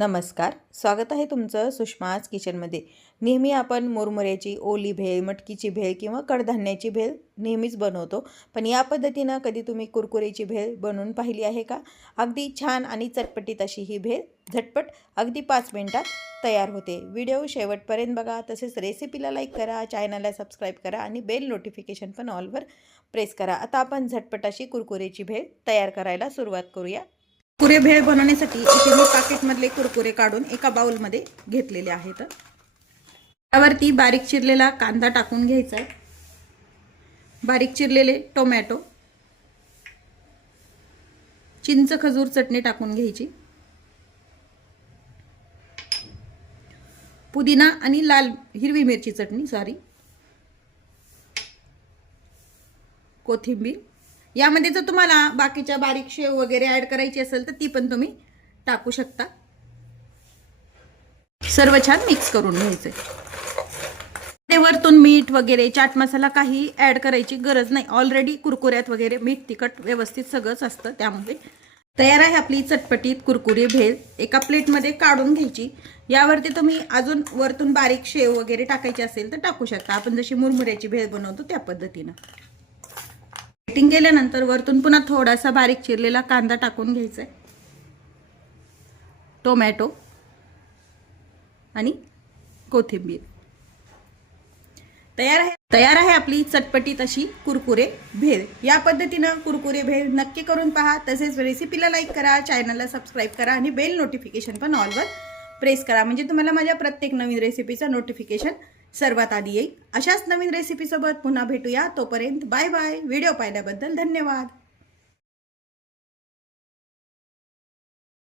नमस्कार, स्वागत आहे तुमचं सुषमाज किचनमध्ये। नेहमी आपण मुरमुऱ्याची ओली भेळ, मटकीची भेळ किंवा कडधान्याची भेळ नेहमीच बनवतो, पण या पद्धतीने कधी तुम्ही कुरकुरीची भेळ बनवून पाहिली आहे का? अगदी छान आणि चटपटीत अशी ही भेळ झटपट अगदी 5 मिनिटात तयार होते। व्हिडिओ शेवटपर्यंत बघा, तसेच रेसिपीला लाईक करा, चॅनलला सबस्क्राइब करा आणि बेल नोटिफिकेशन पण ऑलवर प्रेस करा। आता आपण झटपट अशी कुरकुरीची भेळ तयार करायला सुरुवात करूया। कुरकुरे भेळ बनवण्यासाठी इथे मी पॅकेटमधले कुरकुरे काढून एका बाउलमध्ये घेतलेले आहेत। त्यावरती बारीक चिरलेला कांदा टाकून घ्यायचा आहे, बारीक चिरलेले टोमॅटो, चिंच खजूर चटणी टाकून घ्यायची, पुदिना आणि लाल हिरवी मिरची चटणी कोथिंबीर। यामध्ये जर तुम्हाला बाकीच्या बारीक शेव वगैरे ऍड करायची असेल तर ती पण तुम्ही टाकू शकता। सर्व छान मिक्स करून घ्यायचे। वरतून मीठ वगैरे चाट मसाला काही ऍड करायची गरज नाही, ऑलरेडी कुरकुऱ्यात वगैरे मीठ तिखट व्यवस्थित सगळंच असतं, त्यामुळे तयार आहे आपली चटपटीत कुरकुरी भेळ। एका प्लेटमध्ये काढून घ्यायची। यावरती तुम्ही अजून वरतून बारीक शेव वगैरे टाकायची असेल तर टाकू शकता, आपण जशी मुरमुऱ्याची भेळ बनवतो त्या पद्धतीने। कटिंग केल्यानंतर वरतून पुन्हा थोडासा बारीक चिरलेला कांदा टाकून घ्यायचा आहे, टोमॅटो आणि कोथिंबीर। तयार आहे आपली चटपटीत अशी कुरकुरे भेळ। या पद्धतीने कुरकुरे भेळ नक्की करून पहा, तसेच रेसिपीला लाईक करा, चॅनलला सबस्क्राइब करा आणि बेल नोटिफिकेशन पण ऑलवर प्रेस करा, म्हणजे तुम्हाला माझ्या प्रत्येक नवीन रेसिपीचा नोटिफिकेशन सर्वात आधी येईल। अशाच नवीन रेसिपी सोबत पुन्हा भेटूया, तोपर्यंत बाय बाय। व्हिडिओ पाहिल्याबद्दल धन्यवाद।